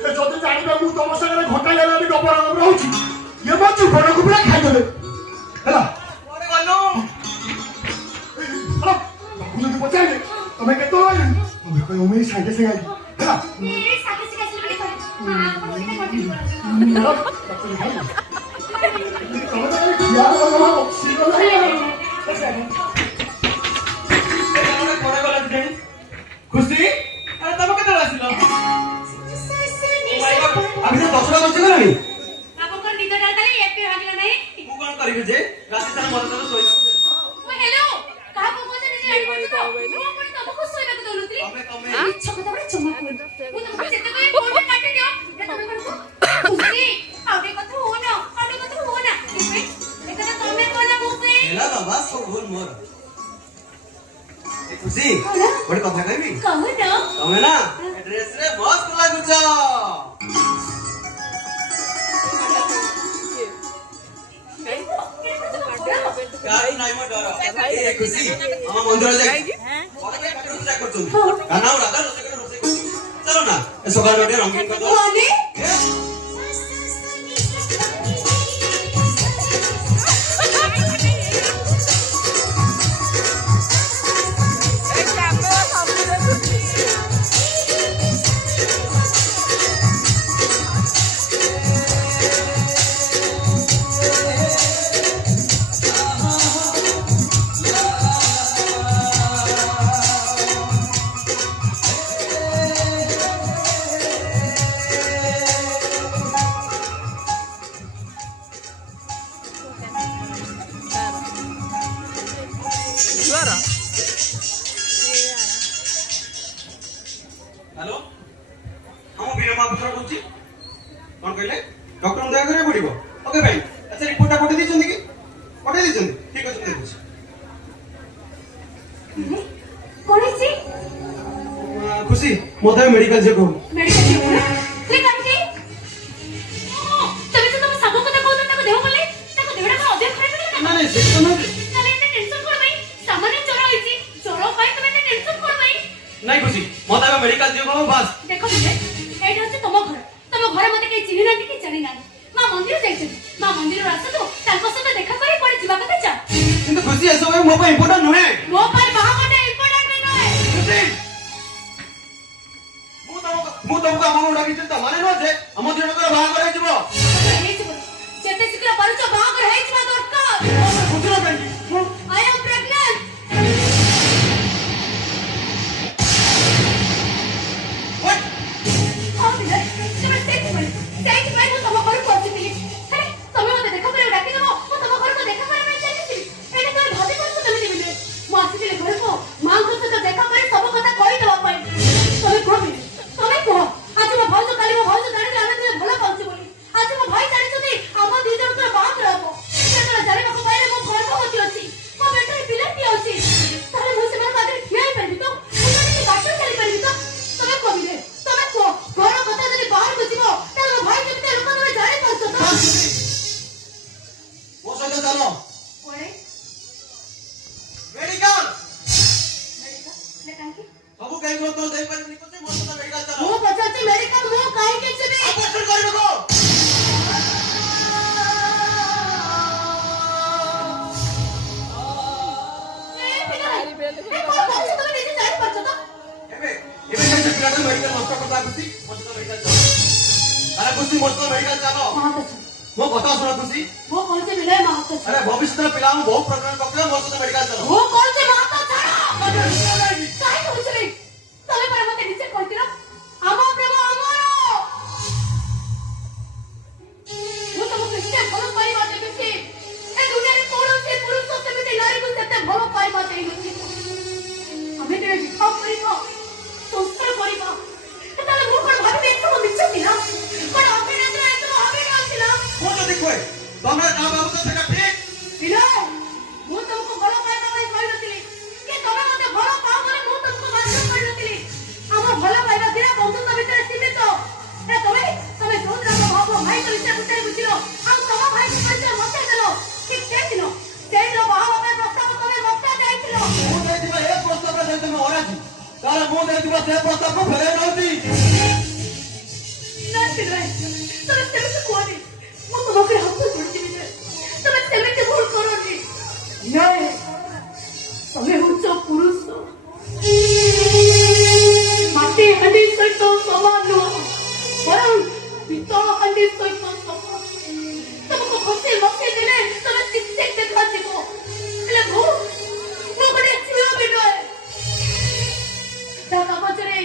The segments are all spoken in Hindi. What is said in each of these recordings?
ଯଦି ଜାଣିବେ ମୁଁ ତମ ସାଙ୍ଗରେ ଘଣ୍ଟା ହେଲାଣି ଗପର ରହୁଛି ଇଏ ମୋ ଜୀବନକୁ ପୁରା ଖାଇଦେବେ ହେଲା ତାକୁ ଯଦି ପଚାରିଲେ ତମେ କେତେବେଳେ ତମେ କହିବ ମୁଁ ସାଙ୍ଗେ ସାଙ୍ଗେ ଆଇଲି ହେଲା ତମେ ତ ଖିଆ खुशी अरे तब केते आसिलो अभी से 10 बजे गलानी आपन को निद डालताले एपी भागला नहीं तू कोन करिबे जे राती सारा मरत सोई ओ हेलो कहा को कोसे निजे आई पड़ तो मु पड़ी तब को सोई बाक दलुत्री तमे इच्छा को तबरे चमक मु तमको जेते कोई फोन में काटे दियो ए तमे कोन खुशी आउटे कथा हो ना देखा तमे कोला मुके हेला बाबा सब भूल मोर खुशी बड़ी कथा कहबी कहू ना तमे ना ड्रेस रे मस्त लागुछ काय नाही म डर ए खुशी हम मंदिर जाई बड़ा के ठाकुर पूजा करछन गाना और राधा रोसे करछन चलो ना ए सकाळ रोटे रंगीन कर दो वाले हेलो हम बीरमा पुत्र बोलছি कोन कहले डॉक्टर दया करे पड़िबो ओके भाई अच्छा रिपोर्ट पठे दिछन कि पठे दिछन ठीक अछि देखुछ कोन छी खुशी मोथा मेडिकल जे को मेडिकल छी ले कांची तबे तो तुम सब को देखो तको देह बोले तको देहडा को अधे खराब गेला ना ना से तो ना तले इतने टेंशन कोन भाई सामान्य चोरा होईची चोरो भाई तबे इतने टेंशन कोन भाई नहीं खुशी मोथा मेडिकल जे को बस देखो मुझे एटा होचे तुम घर मते के चिन्हि ना कि जानि ना मां मंदिर जाइछन मां मंदिर रास्ता तो ताको सते देखा करे पड़े जीवा कते चा किंतु खुशी ऐसा मो पे इंपोर्टेंट नहे मो पर बाहागोटे इंपोर्टेंट नहीं नहे खुशी मु तुमको हम डाकी त माने न जे हम दिन कर बाहा करे जिवो जेते शीघ्र परचो बाहा कर हेइ जीवा दरकार बुझलो काई I am pregnant what how did I तुम सेट भाई मु तुम घर पहुंचती अरे तुम मते देखा करे डाकी दो मु तुम घर को देखा करे मैं चाहती एने तो भाभी को तुम दिले मु आसी घर को मां को तो देखा करे सब कथा कहि देबा पई तमे को आज मो भाई काली मो भाई जानि आमे तुम भला पाउछ बोली आज मो भाई जानि छथि हम दी जन को बात रहबो सेना जानि को पाइले मो गर्भवती अछि मो बेटा पिलाटी अछि तारे मो सेना कादे खियाई परबी तो उन्हें बात चली परबी तो तमे कबिले तमे को घर कथा जदि बाहर बुझिबो तारे मो भाई केते लोक तमे जानि पाउछ तो वो सके चलो कोए मेडिकल ले काकी सब कहीं को तो दे पर निको से मस्त मेडिकल चलो मो पचाती मेडिकल मो काई के छबे ऑपरेशन करबे को वो बता सुना खुशी वो कौन से मिले महत्व अरे भविष्य में पिला बहुत प्रकार पकड़े बहुत से मेडिकल चलो वो कौन से महत्व छाड़ो काहे कहू छले तले पर मते नीचे कहतिरा आमा प्रेम अमर वो तो कृष्ण भलो पाई बात बिछि ए दुनिया रे कोन से पुरुष से बिछि नारी को सते भलो पाई बात ei बिछि हमें तेरे दिखाओ करिबो संस्कार करिबो तले मु कोन भाबी देखतो मिछ थिला कोन अभिनय रे तो अभिनय थिला वो जो देखो तमे का बाबू से ठीक इलो मु तुमको भलो पाइबा भाई कहि नथिली के तमे मते भलो पाओ बोले मु तुमको बात कहि नथिली हमर भलो पाइबा दिना बंधुत्व भितर सीमित ए तमे जोन राम भाबो भाई तो इच्छा कुटे बुझिलो हम तम भाई के परिचय मते देलो ठीक से दिनो से जो भाव पे प्रस्ताव तमे मते देइथिलो मु देइथिबा एक प्रस्ताव रे देइथिबा ओरा छी तारे मु देइथिबा से प्रस्ताव को फेरे रहती न ବିନୟ ତମେ ସେମିତି କୁହନି ମୁଁ ତମ ଉପରେ ହାତ ଯୋଡ଼ିଛି ବିନୟ ତମେ ସେମିତି ଭୁଲ କରନି ନାଇଁ ତମେ ହଉଛ ପୁରୁଷ ମାଟି ହାଣ୍ଡି ସହିତ ସମାନ ନୁହଁ ବରଂ ପିତ୍ତଳ ହାଣ୍ଡି ସହିତ ସମାନ ତମକୁ ଘଷି ମସି ଦେଲେ ତମେ ଚିକ୍ ଦେଖାଯିବ ହେଲେ ମୁଁ ଗୋଟେ ଝିଅ ବିନୟ ତା କାଗଜରେ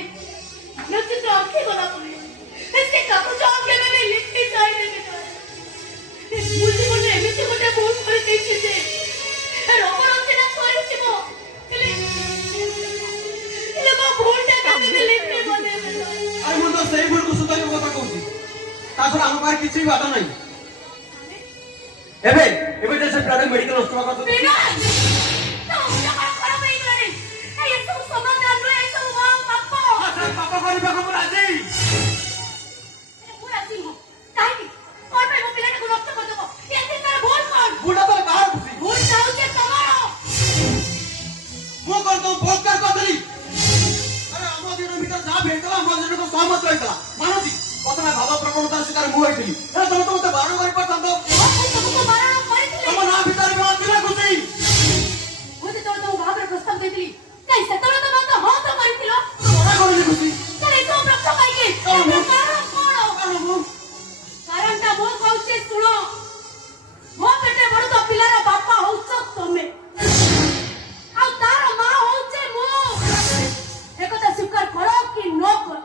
ନଚିତ୍ର ଆଖି ଗଲା ପରେ ସେ କାଗଜ କେବେ ବି ଲିଖି ଯାଇନି ବିନୟ ମୁଁ ଜୀବନରେ ଏମିତି ଗୋଟେ ଭୁଲ କରିଦେଇଛି ଯେ ରବର ସିନା ସରିଯିବ ହେଲେ ମୋ ଭୁଲଟା କେବେ ବି ଲିଖିବନି ବିନୟ ଆରେ ମୁଁ ତ ସେଇ ଭୁଲକୁ ସୁଧାରିବା କଥା କହୁଛି ତା ଛଡ଼ା ଆମ ପାଖରେ କିଛି ବି ବାଟ ନାହିଁ ଏବେ ଏବେ ଯେ ସେ ପିଲାଟା ମେଡିକାଲ ନଷ୍ଟ କଥା ପାପ କରିବାକୁ ମୁଁ ରାଜି ଭୁଲଟା ତ କାହାର ଖୁସି ମୁଁ କଣ ତମ ବଳାତ୍କାର କରିଦେଲି ଆରେ ଆମ ଦିନ ଭିତରେ ଯାହା ବି ହେଇଥିଲା ଆମ ଦିନକୁ ସହମତ ହେଇଥିଲା ମାନୁଛି ପ୍ରଥମେ ଭାବ ପ୍ରବଣତାର ଶିକାର ମୁଁ ହେଇଥିଲି ହେଲେ ତମେ ତ ମତେ ବାରଣ କରିପାରିଥାନ୍ତ ତମ ନାଁ ଭିତରେ ବି ଥିଲା ଖୁସି ମୁଁ ଯେତେବେଳେ ତମ ବାହାଘର ପ୍ରସ୍ତାବ ଦେଇଥିଲି କାଇଁ ସେତେବେଳେ ତମେ ତ ହଁ ତ କରିଥିଲ ମନା କରୁନି ଖୁସି ଏସବୁ ପ୍ରଶ୍ନ କାହିଁକି କାରଣଟା ମୁଁ କହୁଛି ଶୁଣ ମୋ ପେଟେ ବଢୁଥିବା ପିଲାର ବାପା ହଉଛ ତମେ ଆଉ ତାର ମା ହଉଛି ମୁଁ ଏକଥା ସ୍ୱୀକାର କର କି ନ କର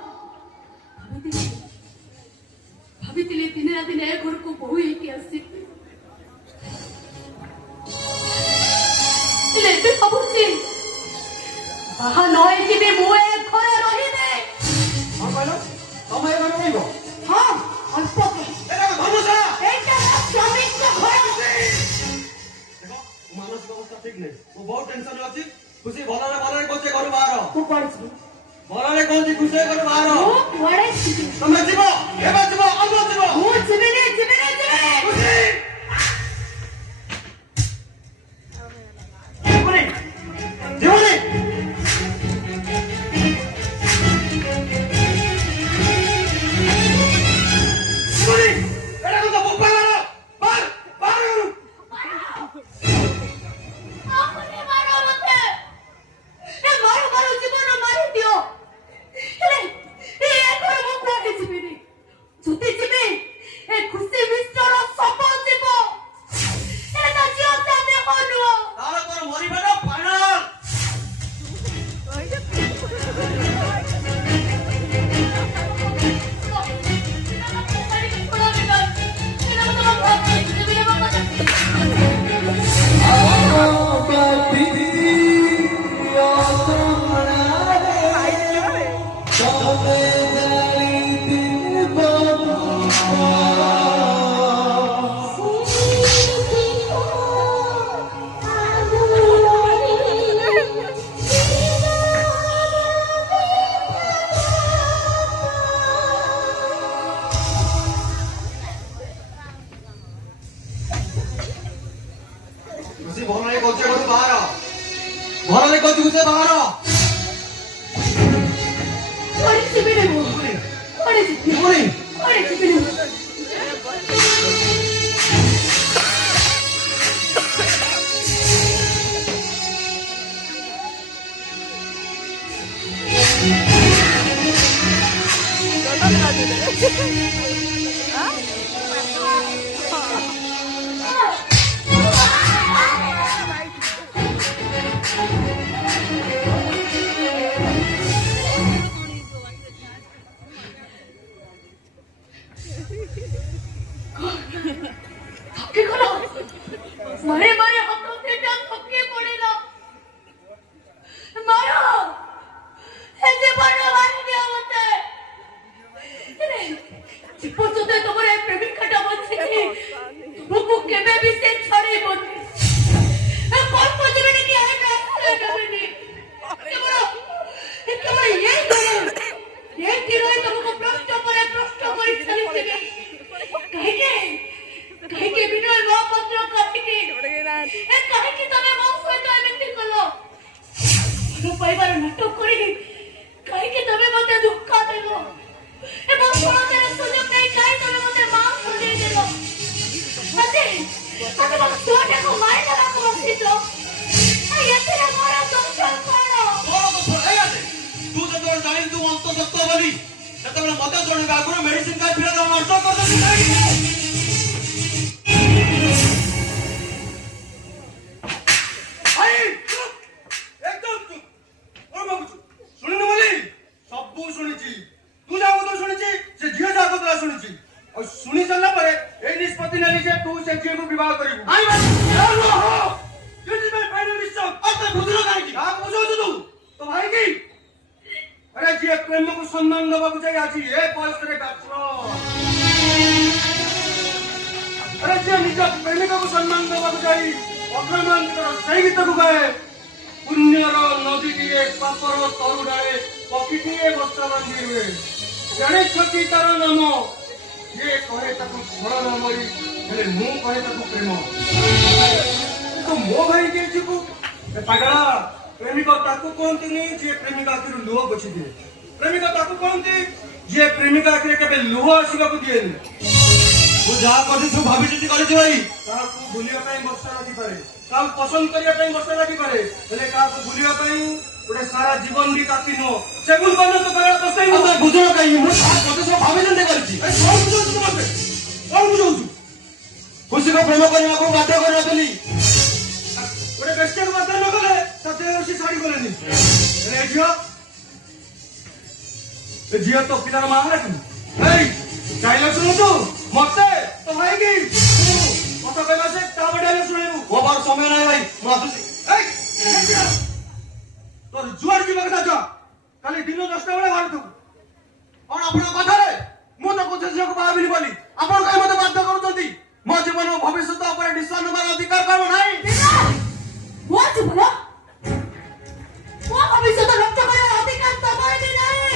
ଭାବିଥିଲି ଦିନେ ନା ଦିନେ ଏ ଘରକୁ ବୋହୂ ହେଇକି ଆସିବି ହେଲେ ଏବେ ଭାବୁଛି ବାହା ନ ହେଇକି ବି ମୁଁ ଏ ଘରେ ରହିବି କଣ କହିଲ ତମେ ଏ ଘରେ ରହିବ ହଁ ଅଳ୍ପ ଏଇଟା ଧର୍ମଶାଳା ଏଇଟା ମୋ ସ୍ୱାମୀଙ୍କ ଘର ଦେଖ ମାନସିକ ଅବସ୍ଥା ଠିକ ନାହିଁ ମୁଁ ବହୁତ ଟେନସନରେ ଅଛି ଖୁସି ଭଲରେ କହୁଛି ଘରୁ ବାହାର ତୁ କୁଆଡେ ଯିବୁ ଭଲରେ କହୁଛି ଖୁସି ଘରୁ ବାହାର ମୁଁ କୁଆଡେ ଯିବି ତମେ ଯିବ ଏବେ ଯିବ ଅମର ଯିବ ମୁଁ ଯିବିନି ଖୁସି ଯିବନି ଯିବନି ଏଟା କଥା ବୋପା ଗଲ ବାହାର ବାହାର ଘରୁ আপনি মারো মতে এ মারো জীবন মারি দিও হেলে এ এখন মু কোয়াতে জিবিনি যদি জিবি এ খুশি মিশ্রর সব জীব এ তো জিও সাথে হলো তাহলে তোর মরিবাটা ফাইনাল ଖୁସି ଭଲରେ କହୁଛି ଘରୁ ବାହାର ଭଲରେ କହୁଛି ଖୁସି ବାହାର কোয়াড়ে জিবিনি মু কোয়াড়ে জিবি ଯିବନି কোয়াড়ে জিবিনি थके गलो मारे मारे हाथों से जब थके पड़ेगा मारो ऐसे मारो मारी दिया मत जीवन सुधे तुम्हारे प्रेमिक खटा बच्चे थी तुमको केबे भी से छड़े बोलते कौन मुझे मैंने किया है मैंने केवल ये करो ये तीनों तुमको प्रश्न करे चली थी कहीं बिना नो पत्र काटिके ए कहीं तमे मो सहित एमिति कलो न पाइबार नाटक करी कहीं तमे मते दुःख देलो ଏବଂ ପରତାର ସୁଯୋଗ ନେଇ କାହିଁ ତମେ ମୋତେ ମାଫ କରିଦେଇଦେଲ? ମୋତେ ମୋ ଛୁଆଟାକୁ ମାରିଦେବାକୁ ବସିଛ। ଏଥିରେ ମୋର ଦୋଷ କଣ? ତୁ ଯେତେବେଳେ ଜାଣିଲୁ ତୁ ଅନ୍ତର୍ଗତ ବୋଲି ସେତେବେଳେ ମତେ ଜଣେ ଆଗରୁ ମେଡିସିନ ଖାଇ ପିଲା ନଷ୍ଟ କରିଦେଲୁ। ଶୁଣିନୁ ବୋଲି ସବୁ ଶୁଣିଛି। ତୁ ଯାହା କଥା ଶୁଣିଛି ସେ ଝିଅ ଯାହା କଥା ଶୁଣିଛି। ଆଉ ଶୁଣି ସାରିଲା ପରେ ଏଇ ନିଷ୍ପତ୍ତି ନେଲି ଯେ ତୁ ସେ ଝିଅକୁ ବିବାହ କରିବୁ। तो भाई की अरे जी प्रेम को सम्मान देवाक चाहिए आज ये बयस अरे जी निज प्रेमिका को सम्मान देवाक चाहिए अग्रमान सही गीत को गाए पुण्यर नदी दिए पापर तरु डाले पक्षीटीए बस्त्र बांधि हुए जड़े छकी तार नाम ये कहे ताकू फल न मरी हेले मु कहे ताकू प्रेम तो मो भाई के जीवु पागला प्रेमिका ताकू कहती नहीं जे प्रेमिका आखिर लुह पोछि दिए प्रेमिका ताकू कहती जे प्रेमिका आखिर केबे लुह आसीबा को दिए वो जा करछि सब भाबी चिंती करछि भाई ताकू भूलिया पई वर्षा लागि पारे ताकू पसंद करिया पई वर्षा लागि पारे हेले ताकू भूलिया पई ओडे सारा जीवन भी काफी नो सेगुन बन तो करा कष्ट ही मत बुझो कहीं मु सा करछि सब भाबी चिंती करछि ए सब बुझो तू मते कोन बुझो खुशी को प्रेम करने को बाध्य करना चली ओडे बेस्टे को बाध्य न करे तते उसी साड़ी बोलेनी रे जियो तो पिलार मां रे ए डायलॉग सुनो तू मते तो भाई की मत कहला से ताब डायलॉग सुनाइबू वो बार समय नाही भाई मु आसुसी ए तोर जुआर की बगदा जा खाली दिन 10टा बेला बाहर तू और अपन कथा रे मु तो कोसे को बाबिली बोली अपन कहीं मते बाध्य करूचंती मो जीवन भविष्य तो अपन डिसीजन नंबर अधिकार करो नाही वो जीवन वो भविष्य तो रक्षा करे अधिकार तमरे भी नहीं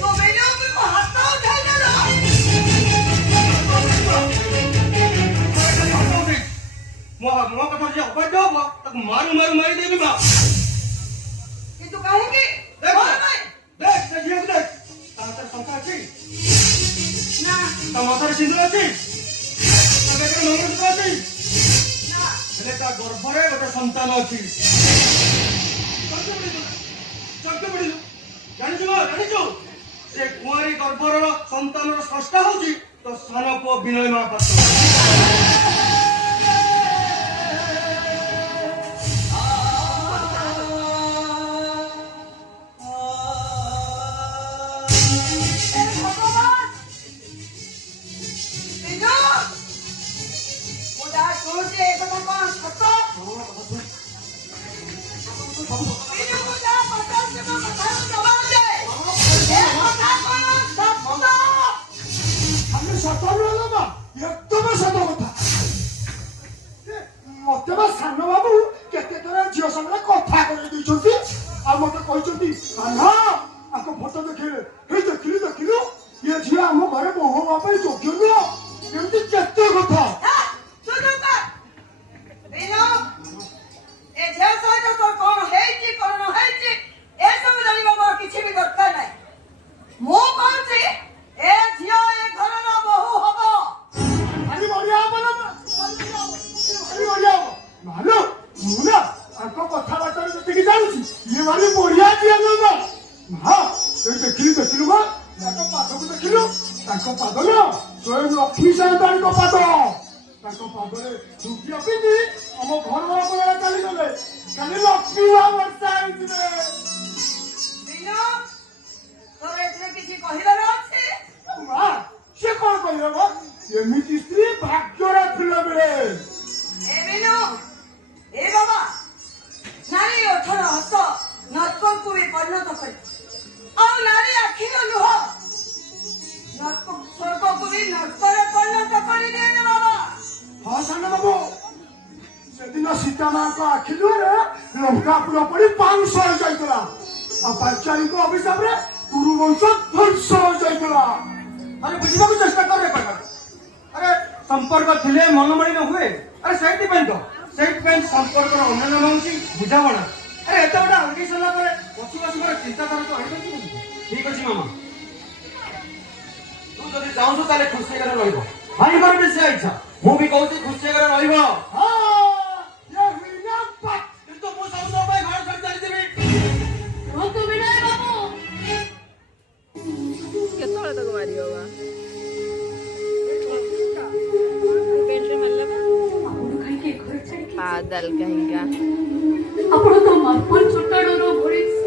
तो मैंने अपने को हाथ उठा लिया मो कथा जे अबाय दो तक मारू मारी देबी बा कि तू कहेंगे देख से जियो देख तातर संख्या अछि ना तमातर सिंदूर अछि तबे के मंगल अछि ना हेले ता गर्भरे गोटे संतान अछि चक्के पड़ी जानिछु से कुआरी गर्भर संतानर षष्ठा होची तो सान को विनय महापात्र सानो बाबू केते तोरा झियो संगे कथा करि दिछथि आ मते कहिसथि कान्हा आको फोटो देखिले हे देखिलु ये झियो हम घरे बोहो बापे जोग्य न एमति केते कथा सुनो का बिनो ए झियो सहित तो कोन हेछि कोन न हेछि ए सब जानिबा मोर किछि भी दरकार नै मो कहछि ए झियो ए घरर बहु हबो अरे बढ़िया बना अरे बढ़िया मानो मुना आको कथा बातर जति जानुछि ये माने बढ़िया दिया न हां ए देखिलु बा ताको पाद को देखिलु ताको पाद न स्वयं लक्ष्मी सान्तान को पाद ताको पाद रे दुबिया पिंदी हम घर वाला को चली गले खाली लक्ष्मी वर्षा आइले बिनो तोरे एतरे किछि कहिबार अछि मां से कोन कहिबो एमिति स्त्री भाग्यरा फिला बेले ए बिनो ए बाबा नारी ओठर हस नर्क को भी परिणत कर और नारी आखिर लुह नर्क स्वर्ग को भी नर्क रे परिणत कर दे रे बाबा हां साना बाबू सेदिन सीता मां को आखिलु रे लंका पूरा पड़ी 500 हो जाइतला आ पाचारी को अभिशाप रे गुरु वंश ध्वंस हो जाइतला अरे बुझिबा को चेष्टा कर रे पागल अरे संपर्क थिले मनमणी न हुए अरे सेति पई तो ସେଇଥିପାଇଁ ସମ୍ପର୍କର ଅନ୍ୟାନ୍ୟ ହେଉଛି ବୁଝାମଣା। ଆରେ ଏତେ ଗୋଟେ ଆଗେଇ ସାରିଲା ପରେ ପଛକୁ ଆସିବାର ଚିନ୍ତାଧାରା ତ ଆଣିପାରିବୁ। ଠିକ ଅଛି ମାମା, ତୁ ଯଦି ଚାହୁଁଛୁ ତାହେଲେ ଖୁସି ଜାଗାରେ ରହିବ। ଭାଇଙ୍କର ବି ସେ ଇଚ୍ଛା, ମୁଁ ବି କହୁଛି ଖୁସି ଜାଗାରେ ରହିବ। କିନ୍ତୁ ମୁଁ ସବୁ ତୋ ପାଇଁ ଘର ଛାଡ଼ି ଚାଲିଯିବି। ରୁହନ୍ତୁ ବିନୟ ବାବୁ। କେତେବେଳେ ତାକୁ ମାରିବ ବା ପେଟରେ ମାରିଲା ବା ଆପଣ କାହିଁକି ଏ ଘର ଛାଡ଼ିକି ପାଗଲ କାହିଁକା ଆପଣ ତ ମାର୍ପଲ ଚଟାଣର ମଣିଷ।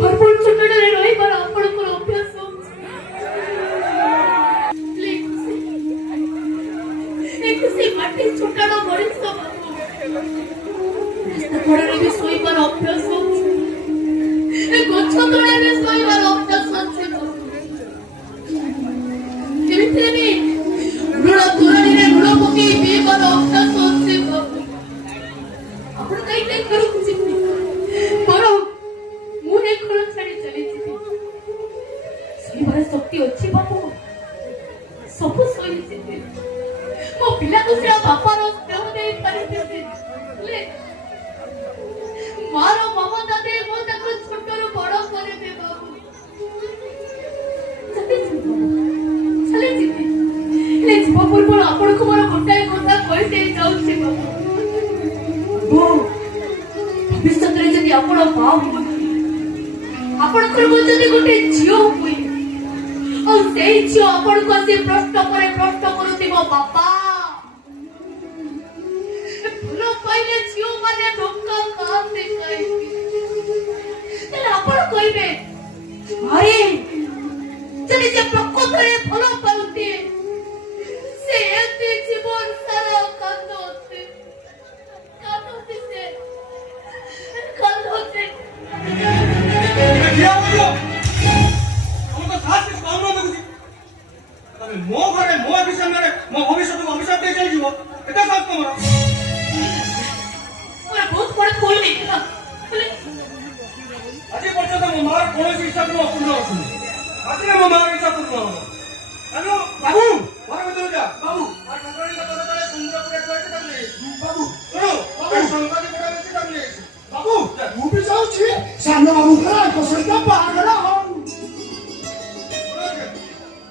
ମାର୍ପଲ ଚଟାଣରେ ରହିବାର ଆପଣଙ୍କର ଅଭ୍ୟାସ ସେ ମାଟି ଚଟାଣ ମଣିଷ ବାବୁ। ରାସ୍ତା କଡ଼ରେ ବି ଶୋଇବାର ଅଭ୍ୟାସ ଅଛି, ଏ ଗଛ ତଳେ ବି ଶୋଇବାର ଅଭ୍ୟାସ ଅଛି। ଏମିତିରେ ବି ଲୁଣ ତୋରାଣୀରେ ଲୁଣ ପକେଇ ପିଇବାର ଅଭ୍ୟାସ ଅଛି ବାବୁ। ଆପଣ କାହିଁକି ଘରକୁ ଯିବେ? ବରଂ ମୁଁ ଏ ଘର ଛାଡ଼ି ଚାଲିଯିବି। ଶୋଇବାର ଶକ୍ତି ଅଛି ବାବୁ, ସବୁ ଶୋଇଯିବେ। ମୋ ପିଲାକୁ ସିନା ବାପାର ସ୍ନେହ ଦେଇପାରିଛନ୍ତି, ହେଲେ ମାର ମମତା ଦେଇ ମୁଁ ତାକୁ ଛୋଟରୁ ବଡ କରିବି ବାବୁ। ଚାଲିଯିବି, ହେଲେ ଯିବା ପୂର୍ବରୁ ଆପଣଙ୍କୁ ମୋର ଗୋଟାଏ କଥା କହିଦେଇ ଯାଉଛି ବାବୁ। ଭବିଷ୍ୟତରେ ଯଦି ଆପଣ ମା ହୁଅନ୍ତି, ଆପଣଙ୍କର ଯଦି ଗୋଟେ ଝିଅ ହୁଏ, ଆଉ ସେଇ ଝିଅ ଆପଣଙ୍କୁ ଆସି ପ୍ରଶ୍ନ ପରେ ପ୍ରଶ୍ନ କରୁଥିବ, ବାପା ଭଲ ପାଇଲେ ଝିଅ ମାନେ ଧୋକା ଖାଆନ୍ତି କାହିଁକି? ତାହେଲେ ଆପଣ କହିବେ, ଆରେ ଯଦି ସେ ପ୍ରକୃତରେ ଭଲ ପାଉନ୍ତି ସେ ଏତେ ଜୀବନ ସାରା କାନ୍ଦନ୍ତି ସେ କାନ୍ଦନ୍ତି। ମୋ ଘରେ ମୋ ଅଭିସାମରେ ମୋ ଭବିଷ୍ୟତକୁ ଅଭିଶାପ ଦେଇ ଚାଲିଯିବ, ଏତେ ସାହସ ତମର? ବହୁତ ବଡ ଭୁଲ ହେଇଥିଲା। ଆଜି ପର୍ଯ୍ୟନ୍ତ ମୋ ମାର କୌଣସି ହିସାବ ଅପୂର୍ଣ୍ଣ ଅଛନ୍ତି। ଆସିଲେ ମୋ ମାର ଇଚ୍ଛା ପୂର୍ଣ୍ଣ ହବ। ବାବୁ ଘର ଭିତରୁ ଯା। ବାବୁ ବାବୁ ମୁଁ ବି ଯାଉଛି ସାନ ବାବୁଙ୍କର ଏକ ସହିତ ବାହାଘର ହଉ।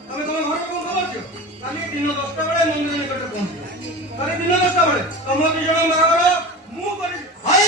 ତମେ ତମ ଘର କଣ ଖବର ଦିଅ। କାଲି ଦିନ 10ଟା ବେଳେ ମନ୍ଦିର ନିକଟରେ ପହଞ୍ଚିବ। କାଲି ଦିନ 10ଟା ବେଳେ ତମ 2 ଜଣ ବାହାଘର ମୁଁ କରିବି। ଭାଇ